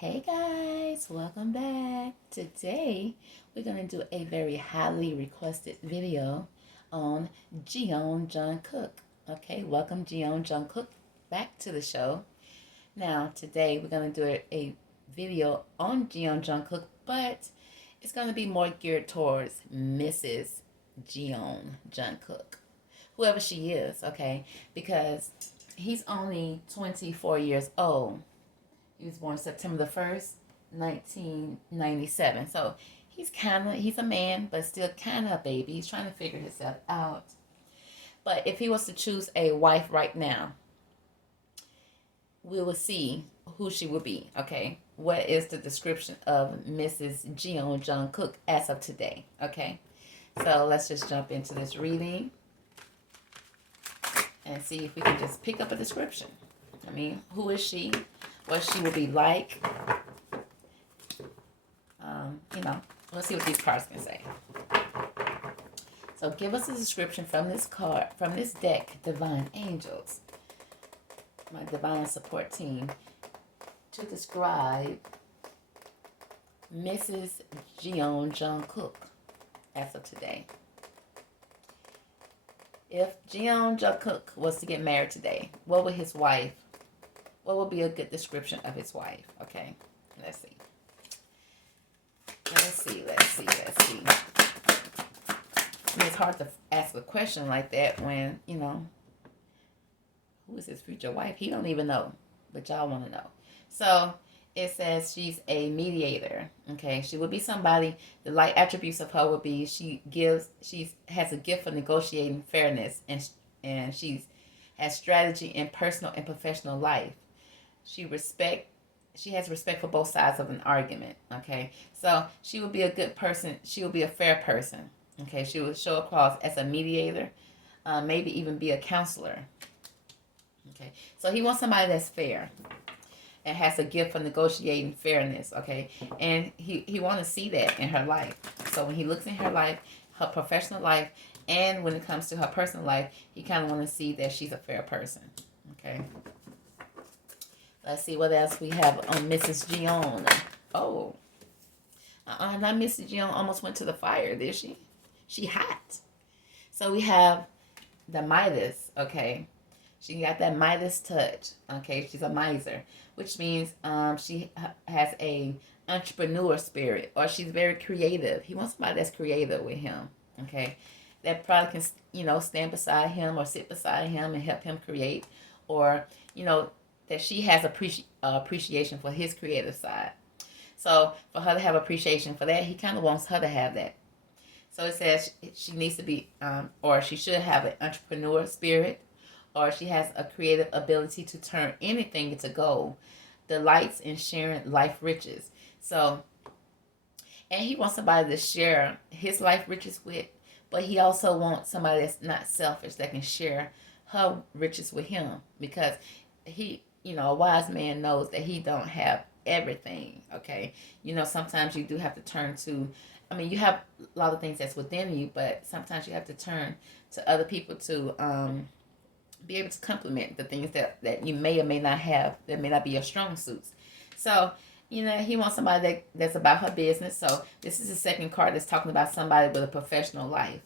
Hey guys, welcome back. Today we're going to do a very highly requested video on Jeon Jungkook. Okay, welcome Jeon Jungkook back to the show. Now, today we're going to do a video on Jeon Jungkook, but it's going to be more geared towards Mrs. Jeon Jungkook, whoever she is, okay? Because he's only 24 years old. He was born September the 1st, 1997. So he's a man, but still kind of a baby. He's trying to figure himself out. But if he was to choose a wife right now, we will see who she will be, okay? What is the description of Mrs. Jeon Jungkook as of today, okay? So let's just jump into this reading and see if we can just pick up a description. I mean, who is she? What she will be like. Let's see what these cards can say. So give us a description from this card, from this deck, Divine Angels, my divine support team, to describe Mrs. Jeon Jungkook as of today. If Jeon Jungkook was to get married today, what would be a good description of his wife? Okay, let's see. I mean, it's hard to ask a question like that when, who is his future wife? He don't even know, but y'all want to know. So it says she's a mediator. Okay, she would be somebody. The light attributes of her would be she has a gift for negotiating fairness, and has strategy in personal and professional life. She has respect for both sides of an argument. Okay, so she would be a good person. She would be a fair person. Okay, she would show across as a mediator, maybe even be a counselor. Okay, so he wants somebody that's fair and has a gift for negotiating fairness. Okay, and he want to see that in her life. So when he looks in her life, her professional life, and when it comes to her personal life, he kind of want to see that she's a fair person. Okay. Let's see what else we have on Mrs. Jeon. Oh, not Mrs. Jeon almost went to the fire, did she? She hot. So we have the Midas, okay? She got that Midas touch, okay? She's a miser, which means she has a entrepreneur spirit, or she's very creative. He wants somebody that's creative with him, okay? That probably can, stand beside him or sit beside him and help him create, or, that she has appreciation for his creative side. So for her to have appreciation for that, he kind of wants her to have that. So it says she needs to be, or she should have an entrepreneur spirit, or she has a creative ability to turn anything into gold, delights in sharing life riches. So, and he wants somebody to share his life riches with, but he also wants somebody that's not selfish, that can share her riches with him, because a wise man knows that he don't have everything, okay? Sometimes you do have to turn to, you have a lot of things that's within you, but sometimes you have to turn to other people to be able to complement the things that you may or may not have, that may not be your strong suits. So, he wants somebody that's about her business. So this is the second card that's talking about somebody with a professional life.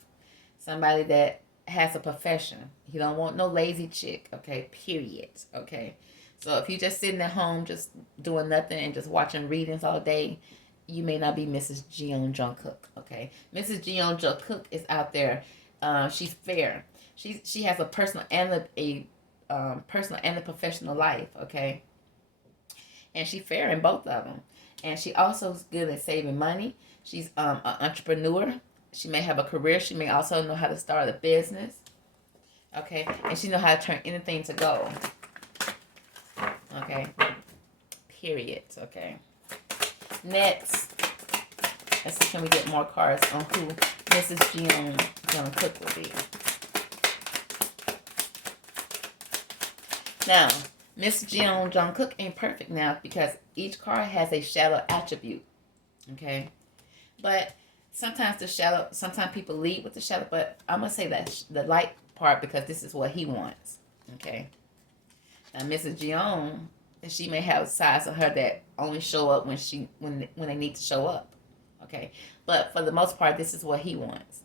Somebody that has a profession. He don't want no lazy chick, okay? Period, okay? So if you're just sitting at home just doing nothing and just watching readings all day, you may not be Mrs. Jeon Jungkook, okay? Mrs. Jeon Jungkook is out there. She's fair. She has a personal and a personal and a professional life, okay? And she's fair in both of them. And she also is good at saving money. She's an entrepreneur. She may have a career. She may also know how to start a business, okay? And she know how to turn anything to gold. Okay, period. Okay. Next, let's see, can we get more cards on who Mrs. Jeon Jungkook will be? Now, Miss Jeon Jungkook ain't perfect now because each card has a shadow attribute. Okay, but sometimes people lead with the shadow, but I'm gonna say that the light part because this is what he wants. Okay. Now, Mrs. Jeon that she may have sides of her that only show up when they need to show up. Okay, but for the most part, this is what he wants.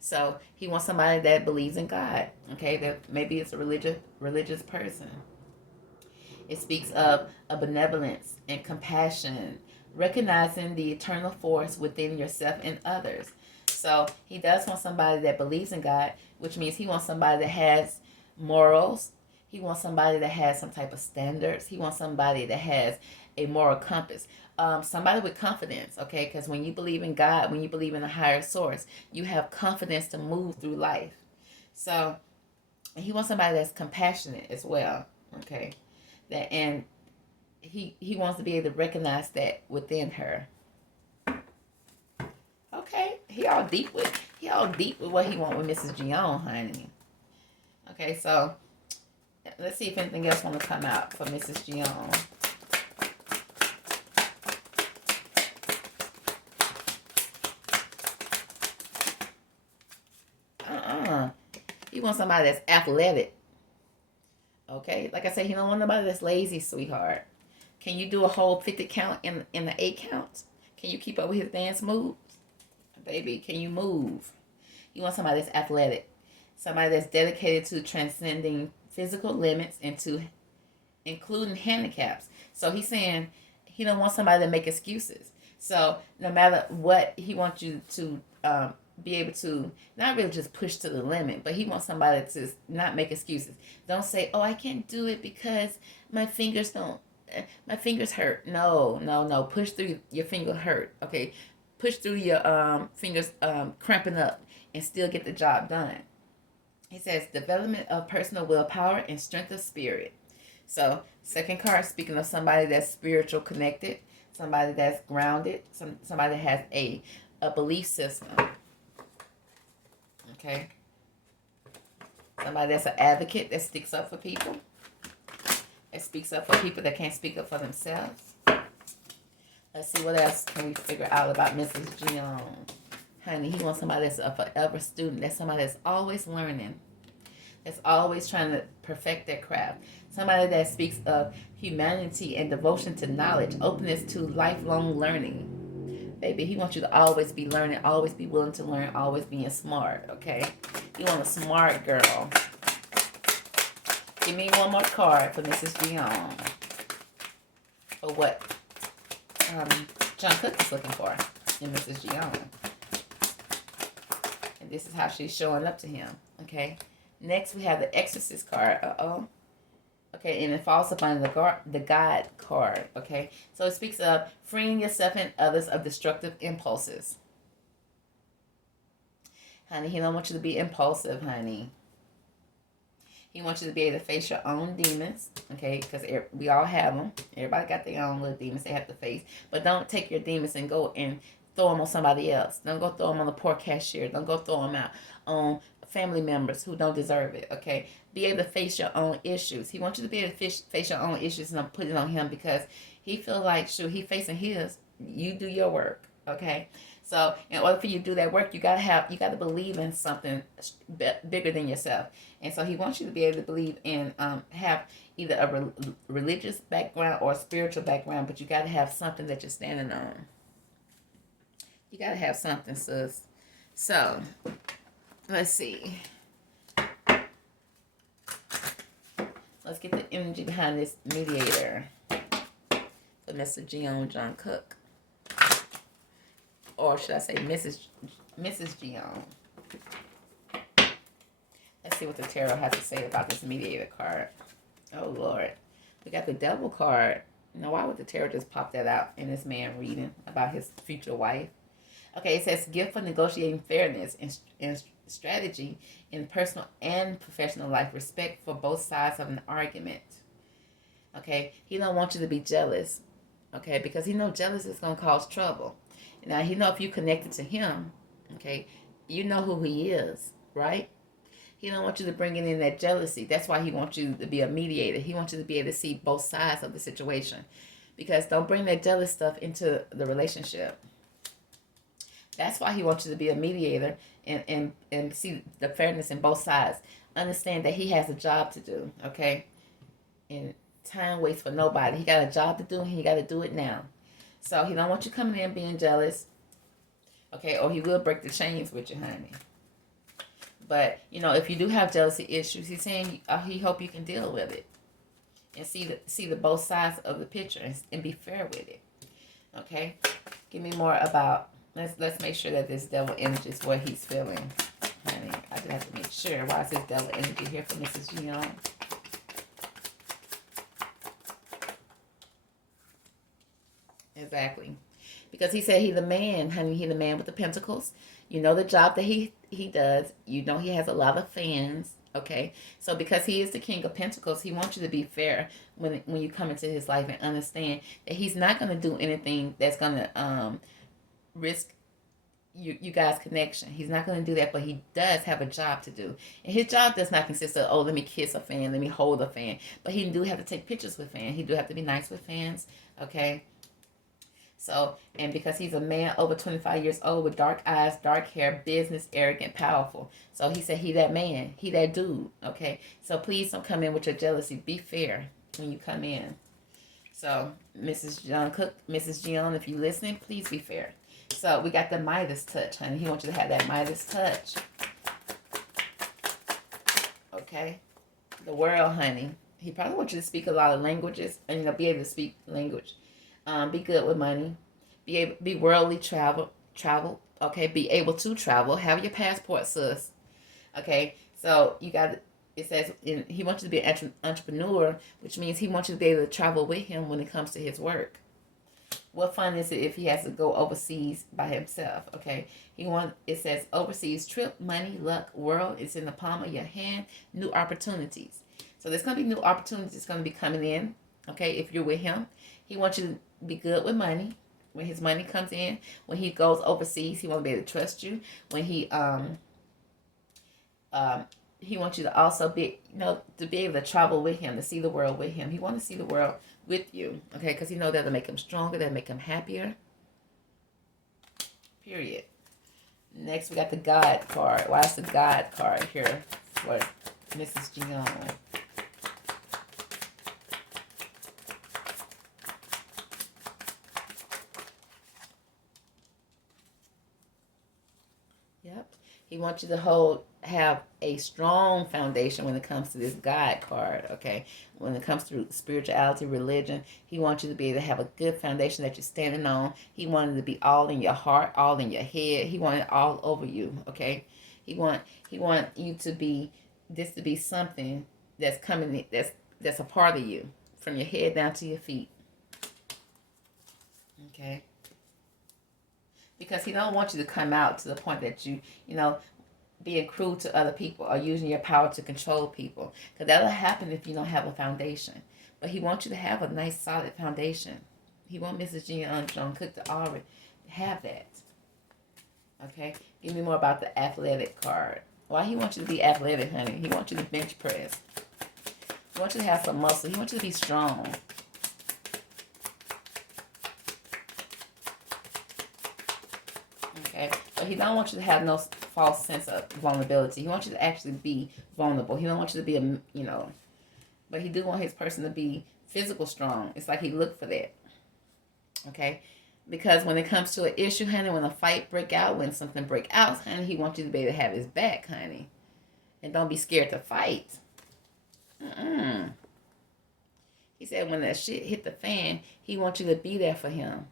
So he wants somebody that believes in God. Okay, that maybe it's a religious person. It speaks of a benevolence and compassion, recognizing the eternal force within yourself and others. So he does want somebody that believes in God, which means he wants somebody that has morals. He wants somebody that has some type of standards. He wants somebody that has a moral compass. Somebody with confidence, okay? Because when you believe in God, when you believe in a higher source, you have confidence to move through life. So he wants somebody that's compassionate as well, okay? That and he wants to be able to recognize that within her. Okay, he all deep with what he want with Mrs. Jeon, honey. Okay, so let's see if anything else want to come out for Mrs. Jeon. He wants somebody that's athletic. Okay, like I said, he don't want nobody that's lazy, sweetheart. Can you do a whole 50 count in the 8 counts? Can you keep up with his dance moves? Baby, can you move? You want somebody that's athletic. Somebody that's dedicated to transcending physical limits and to including handicaps. So he's saying he don't want somebody to make excuses. So no matter what, he wants you to be able to not really just push to the limit, but he wants somebody to not make excuses. Don't say, "Oh, I can't do it because my fingers hurt." No. Push through your finger hurt. Okay, push through your fingers cramping up and still get the job done. He says development of personal willpower and strength of spirit. So second card, speaking of somebody that's spiritual connected, somebody that's grounded, somebody that has a belief system. Okay. Somebody that's an advocate that sticks up for people. That speaks up for people that can't speak up for themselves. Let's see what else can we figure out about Mrs. Jeon. Honey, he wants somebody that's a forever student. That's somebody that's always learning. That's always trying to perfect their craft. Somebody that speaks of humanity and devotion to knowledge, openness to lifelong learning. Baby, he wants you to always be learning, always be willing to learn, always being smart, okay? You want a smart girl. Give me one more card for Mrs. Jeon. For what Jungkook is looking for in Mrs. Jeon. And this is how she's showing up to him, okay? Next, we have the Exorcist card. Uh-oh. Okay, and it falls upon the God card, okay? So it speaks of freeing yourself and others of destructive impulses. Honey, he don't want you to be impulsive, honey. He wants you to be able to face your own demons, okay? Because we all have them. Everybody got their own little demons they have to face. But don't take your demons and go and throw them on somebody else. Don't go throw them on the poor cashier. Don't go throw them out on family members who don't deserve it, okay? Be able to face your own issues. He wants you to be able to face your own issues and not put it on him because he feel like, shoot, he facing his. You do your work, okay? So in order for you to do that work, you gotta believe in something bigger than yourself. And so he wants you to be able to believe in, have either a religious background or a spiritual background, but you gotta have something that you're standing on. You gotta have something, sis. So let's see. Let's get the energy behind this mediator for Mr. Jeon Jungkook. Or should I say Mrs. Jeon. Let's see what the tarot has to say about this mediator card. Oh, Lord. We got the devil card. Now, why would the tarot just pop that out in this man reading about his future wife? Okay, it says gift for negotiating fairness and strategy in personal and professional life, respect for both sides of an argument. Okay, he don't want you to be jealous, okay, because he knows jealous is going to cause trouble. Now, he know if you connected to him, okay, you know who he is, right? He don't want you to bring in that jealousy. That's why he wants you to be a mediator. He wants you to be able to see both sides of the situation, because don't bring that jealous stuff into the relationship. That's why he wants you to be a mediator and see the fairness in both sides. Understand that he has a job to do, okay? And time waits for nobody. He got a job to do and he got to do it now. So he don't want you coming in being jealous. Okay, or he will break the chains with you, honey. But, you know, if you do have jealousy issues, he's saying he hope you can deal with it. And see the both sides of the picture and be fair with it. Okay? Give me more about, let's make sure that this devil energy is what he's feeling. Honey, I just have to make sure. Why is this devil energy here for Mrs. Jeon? Exactly. Because he said he the man, honey. He the man with the pentacles. You know the job that he does. You know he has a lot of fans. Okay, so because he is the king of pentacles, he wants you to be fair when you come into his life and understand that he's not going to do anything that's going to risk you guys' connection. He's not going to do that, but he does have a job to do. And his job does not consist of, oh, let me kiss a fan, let me hold a fan. But he do have to take pictures with fans. He do have to be nice with fans, okay? So, and because he's a man over 25 years old with dark eyes, dark hair, business, arrogant, powerful. So he said he that man, he that dude, okay? So please don't come in with your jealousy. Be fair when you come in. So, Mrs. Jungkook, Mrs. Jeon, if you're listening, please be fair. So we got the Midas touch, honey. He wants you to have that Midas touch. Okay? The world, honey. He probably wants you to speak a lot of languages and, you know, be able to speak language. Be good with money. Be worldly travel. Okay, be able to travel. Have your passport, sis. Okay, so you got. It says he wants you to be an entrepreneur, which means he wants you to be able to travel with him when it comes to his work. What fun is it if he has to go overseas by himself? Okay, it says overseas trip, money, luck, world. It's in the palm of your hand. New opportunities. So there's gonna be new opportunities gonna be coming in. Okay, if you're with him, he wants you to be good with money. When his money comes in, when he goes overseas, he wants to be able to trust you. When he wants you to also be, you know, to be able to travel with him, to see the world with him. He wants to see the world with you, okay? Because he knows that'll make him stronger, that'll make him happier. Period. Next, we got the God card. Why is the God card here for Mrs. Jeon? Yep. He wants you to have a strong foundation when it comes to this God card, okay? When it comes to spirituality, religion, he wants you to be able to have a good foundation that you're standing on. He wanted to be all in your heart, all in your head. He wanted it all over you, okay? He want you to be, this to be something that's coming, that's a part of you, from your head down to your feet, okay? Because he don't want you to come out to the point that you know, being cruel to other people or using your power to control people. Because that'll happen if you don't have a foundation. But he wants you to have a nice, solid foundation. He wants Mrs. Jeon Jungkook to already have that. Okay? Give me more about the athletic card. Why he wants you to be athletic, honey? He wants you to bench press. He wants you to have some muscle. He wants you to be strong. Okay? But he don't want you to have no false sense of vulnerability. He wants you to actually be vulnerable. He don't want you to be a, you know, but he do want his person to be physical strong. It's like he looked for that. Okay? Because when it comes to an issue, honey, when a fight break out, when something break out, honey, he wants you to be able to have his back, honey. And don't be scared to fight. He said when that shit hit the fan, he wants you to be there for him.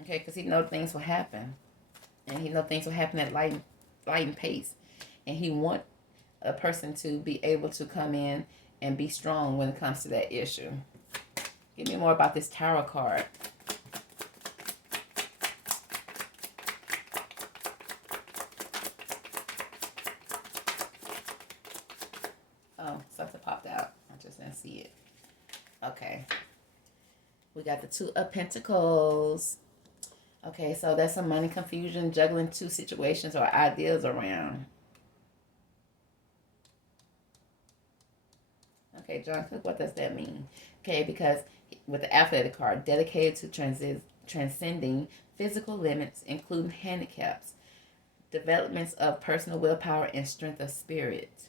Okay, because he knows things will happen. And he knows things will happen at light pace. And he wants a person to be able to come in and be strong when it comes to that issue. Give me more about this tarot card. Oh, something popped out. I just didn't see it. Okay. We got the Two of Pentacles. Okay, so that's some money confusion, juggling two situations or ideas around. Okay, Jungkook, what does that mean? Okay, because with the athletic card, dedicated to transcending physical limits, including handicaps, developments of personal willpower and strength of spirit.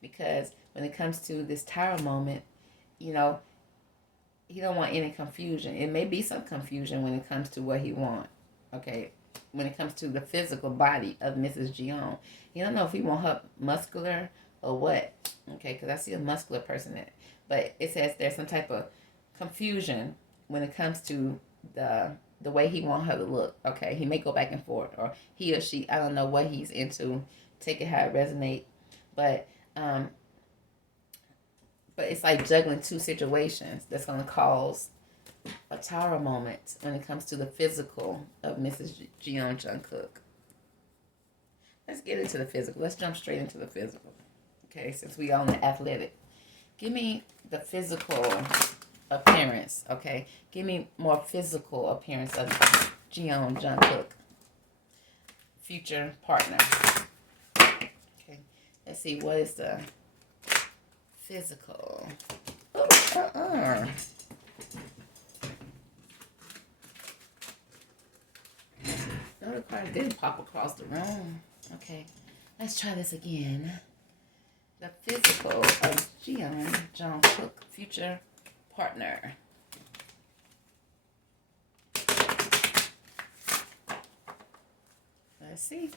because when it comes to this tower moment, you know, he don't want any confusion. It may be some confusion when it comes to what he want. Okay, when it comes to the physical body of Mrs. Jeon, he don't know if he want her muscular or what. Okay, because I see a muscular person in it, but it says there's some type of confusion when it comes to the way he want her to look. Okay, he may go back and forth, or he or she. I don't know what he's into. Take it how it resonate, but um, but it's like juggling two situations that's going to cause a tower moment when it comes to the physical of Mrs. Jeon Jungkook. Let's get into the physical. Let's jump straight into the physical. Okay, since we on the athletic. Give me the physical appearance, okay? Give me more physical appearance of Jeon Jungkook, future partner. Okay, let's see, what is the physical? Oh, No, the card didn't pop across the room. Okay, let's try this again. The physical of Jeon Jungkook, future partner. Let's see.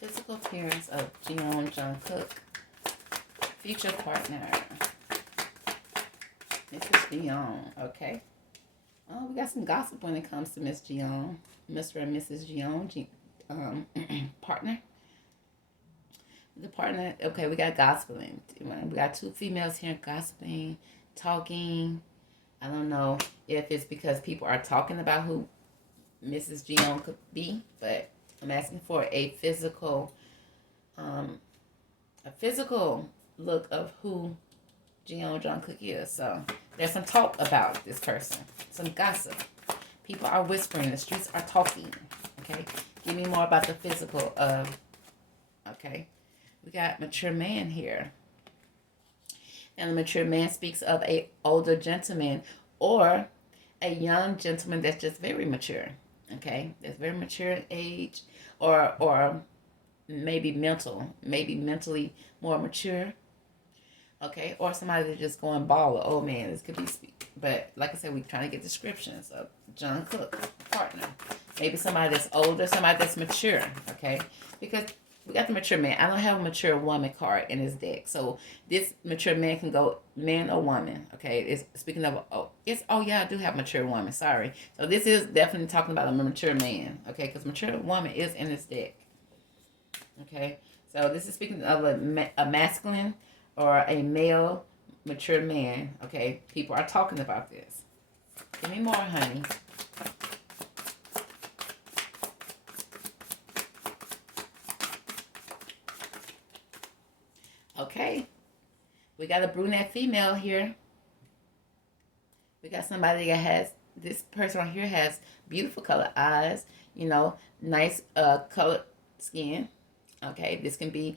Physical appearance of Jeon Jungkook, future partner. Mrs. Jeon, okay. Oh, we got some gossip when it comes to Miss Jeon, Mr. and Mrs. Jeon, partner. The partner, okay, we got gossiping. We got two females here gossiping, talking. I don't know if it's because people are talking about who Mrs. Jeon could be, but I'm asking for a physical look of who Jeon Jungkook is. So there's some talk about this person, some gossip. People are whispering. The streets are talking. Okay, give me more about the physical of. Okay, we got mature man here, and the mature man speaks of a older gentleman or a young gentleman that's just very mature. Okay, that's very mature in age, or maybe mentally more mature. Okay, or somebody that's just going baller. Oh man, this could be speak. But like I said, we're trying to get descriptions of Jungkook partner. Maybe somebody that's older, somebody that's mature. Okay, because we got the mature man. I don't have a mature woman card in this deck, so this mature man can go man or woman. Okay, it's speaking of I do have mature woman. Sorry, so this is definitely talking about a mature man. Okay, because mature woman is in this deck. Okay, so this is speaking of a masculine or a male mature man. Okay, people are talking about this. Give me more, honey. Okay, we got a brunette female here. We got somebody that has, this person right here has beautiful colored eyes, nice colored skin. Okay, this can be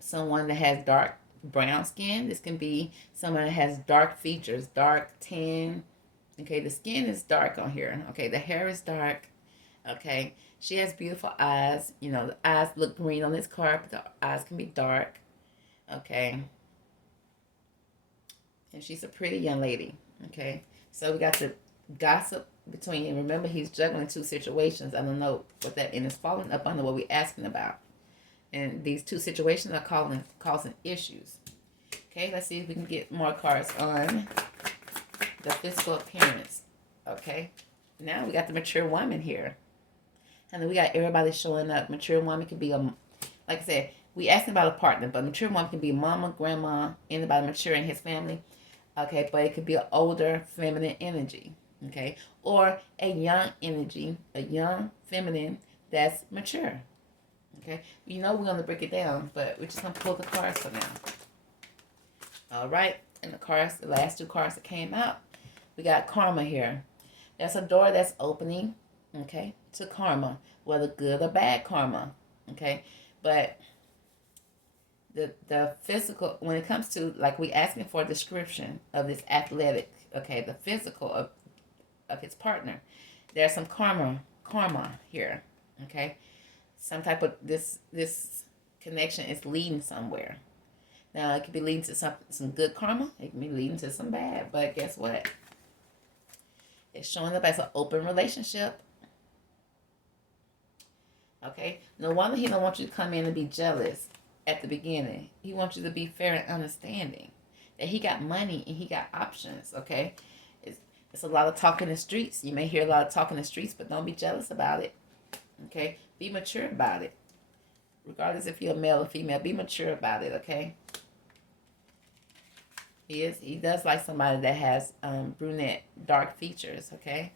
someone that has dark brown skin. This can be someone that has dark features, dark tan. Okay, the skin is dark on here. Okay, the hair is dark. Okay, she has beautiful eyes. The eyes look green on this card, but the eyes can be dark. Okay, and she's a pretty young lady. Okay, so we got the gossip between. Remember, he's juggling two situations. I don't know what that and it's falling up under what we're asking about. And these two situations are causing issues. Okay, let's see if we can get more cards on the physical appearance. Okay, now we got the mature woman here. And then we got everybody showing up. Mature woman can be like I said, we asking about a partner, but mature woman can be mama, grandma, anybody mature in his family. Okay, but it could be an older feminine energy. Okay, or a young energy, a young feminine that's mature. Okay, we're going to break it down, but we're just going to pull the cards for now. All right, and the last two cards that came out, we got karma here. That's a door that's opening, okay, to karma, whether good or bad karma, okay, but the physical, when it comes to, like, we asking for a description of this athletic, okay, the physical of his partner, there's some karma here, okay. Some type of this connection is leading somewhere. Now, it could be leading to some good karma. It can be leading to some bad. But guess what? It's showing up as an open relationship. Okay? No wonder he don't want you to come in and be jealous at the beginning. He wants you to be fair and understanding. That he got money and he got options. Okay? It's a lot of talk in the streets. You may hear a lot of talk in the streets, but don't be jealous about it. Okay? Be mature about it. Regardless if you're a male or female, be mature about it, okay? He does like somebody that has brunette, dark features, okay?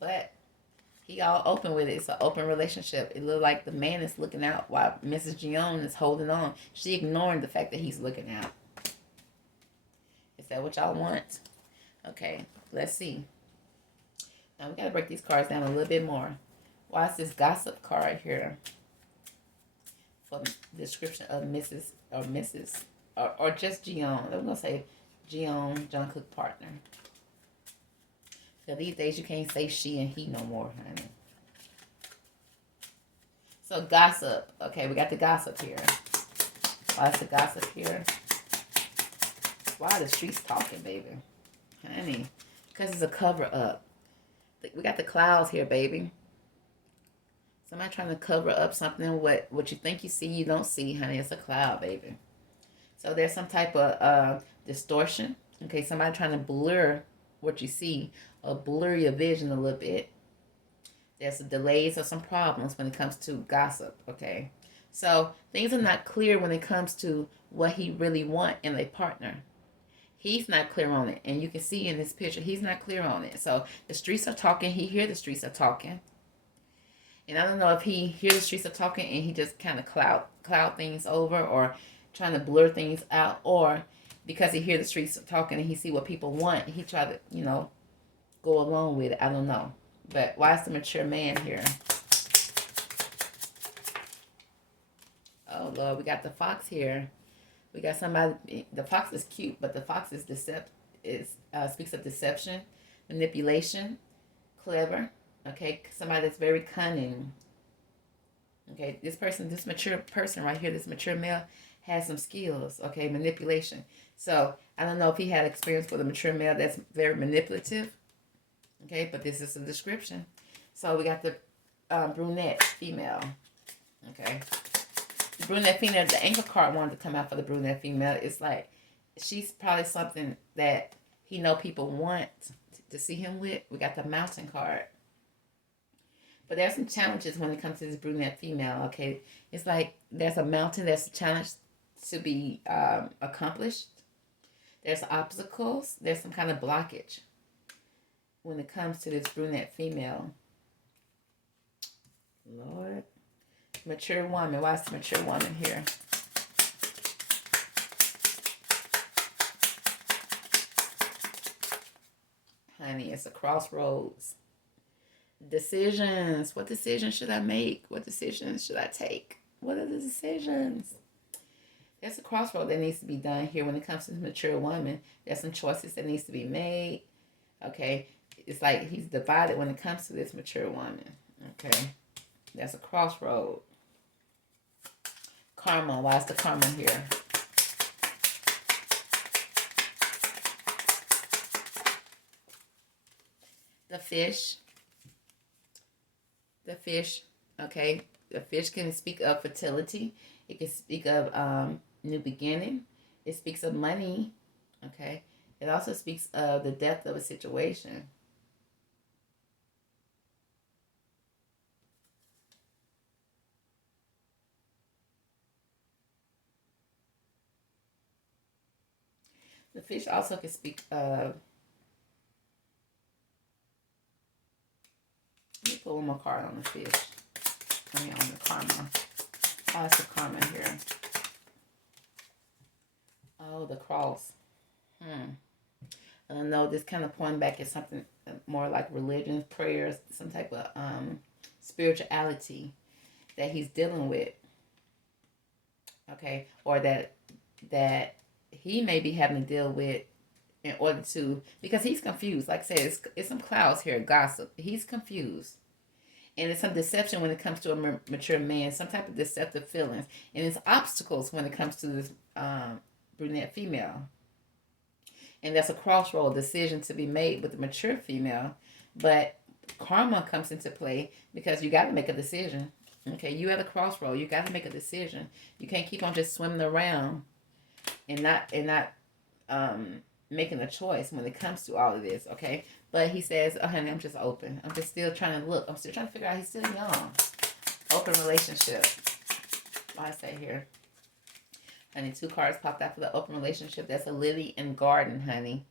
But he all open with it. It's an open relationship. It looks like the man is looking out while Mrs. Jeon is holding on. She ignoring the fact that he's looking out. Is that what y'all want? Okay, let's see. Now we got to break these cards down a little bit more. Why is this gossip card here? For the description of Mrs. or Mrs. or just Jeon. I'm going to say Jeon Jungkook partner. So these days you can't say she and he no more, honey. So gossip. Okay, we got the gossip here. Why is the gossip here? Why are the streets talking, baby? Honey, because it's a cover-up. We got the clouds here, baby. Somebody trying to cover up something. What you think you see, you don't see, honey. It's a cloud, baby. So there's some type of distortion. Okay, somebody trying to blur what you see or blur your vision a little bit. There's some delays or some problems when it comes to gossip, okay? So things are not clear when it comes to what he really wants in a partner. He's not clear on it. And you can see in this picture, he's not clear on it. So the streets are talking. He hears the streets are talking. And I don't know if he hears the streets are talking and he just kind of cloud things over or trying to blur things out, or because he hears the streets talking and he see what people want, he try to, go along with it. I don't know. But why is the mature man here? Oh, Lord, we got the fox here. We got somebody, the fox is cute, but the fox is speaks of deception, manipulation, clever. Okay, somebody that's very cunning. Okay, this mature person right here, this mature male, has some skills. Okay, manipulation. So I don't know if he had experience with a mature male that's very manipulative. Okay, but this is a description. So we got the brunette female. Okay, the brunette female. The anchor card wanted to come out for the brunette female. It's like she's probably something that he know people want to see him with. We got the mountain card. But there's some challenges when it comes to this brunette female, okay? It's like there's a mountain, there's a challenge to be accomplished. There's obstacles. There's some kind of blockage when it comes to this brunette female. Lord. Mature woman. Why is the mature woman here? Honey, it's a crossroads. Decisions. What decisions should I make? What decisions should I take? What are the decisions? There's a crossroad that needs to be done here when it comes to the mature woman. There's some choices that needs to be made. Okay. It's like he's divided when it comes to this mature woman. Okay. There's a crossroad. Karma. Why is the karma here? The fish. The fish, okay? The fish can speak of fertility. It can speak of new beginning. It speaks of money, okay? It also speaks of the depth of a situation. The fish also can speak of... Let me put one more card on the fish. I mean, on the karma. Oh, it's the karma here. Oh, the cross. I don't know. This kind of pointing back at something more like religion, prayers, some type of spirituality that he's dealing with. Okay, or that he may be having to deal with in order to, because he's confused. Like I said, it's some clouds here, gossip. He's confused. And it's some deception when it comes to a mature man, some type of deceptive feelings. And it's obstacles when it comes to this brunette female. And that's a crossroad decision to be made with the mature female. But karma comes into play because you got to make a decision. Okay, you at a crossroad. You got to make a decision. You can't keep on just swimming around and not making a choice when it comes to all of this. Okay, but he says, "Oh, honey, I'm just open. I'm just still trying to look. I'm still trying to figure out. He's still young. Open relationship. What I say here, honey. 2 cards popped out for the open relationship. That's a lily and garden, honey.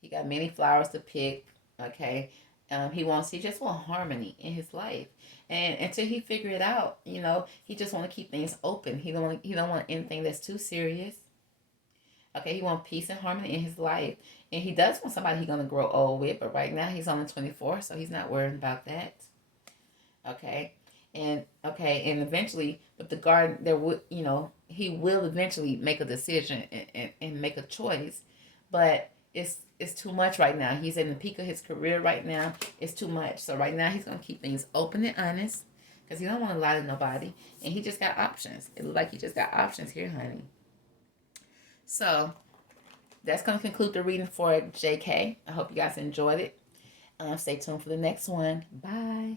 He got many flowers to pick. Okay, he just want harmony in his life, and until he figure it out, he just want to keep things open. He don't want anything that's too serious. Okay, he want peace and harmony in his life, and he does want somebody he's gonna grow old with. But right now he's only 24, so he's not worried about that. Okay, and eventually, with the garden, there would he will eventually make a decision and make a choice, but it's too much right now. He's in the peak of his career right now. It's too much. So right now he's gonna keep things open and honest because he don't want to lie to nobody, and he just got options. It looks like he just got options here, honey. So that's gonna conclude the reading for JK. I hope you guys enjoyed it. Stay tuned for the next one. Bye.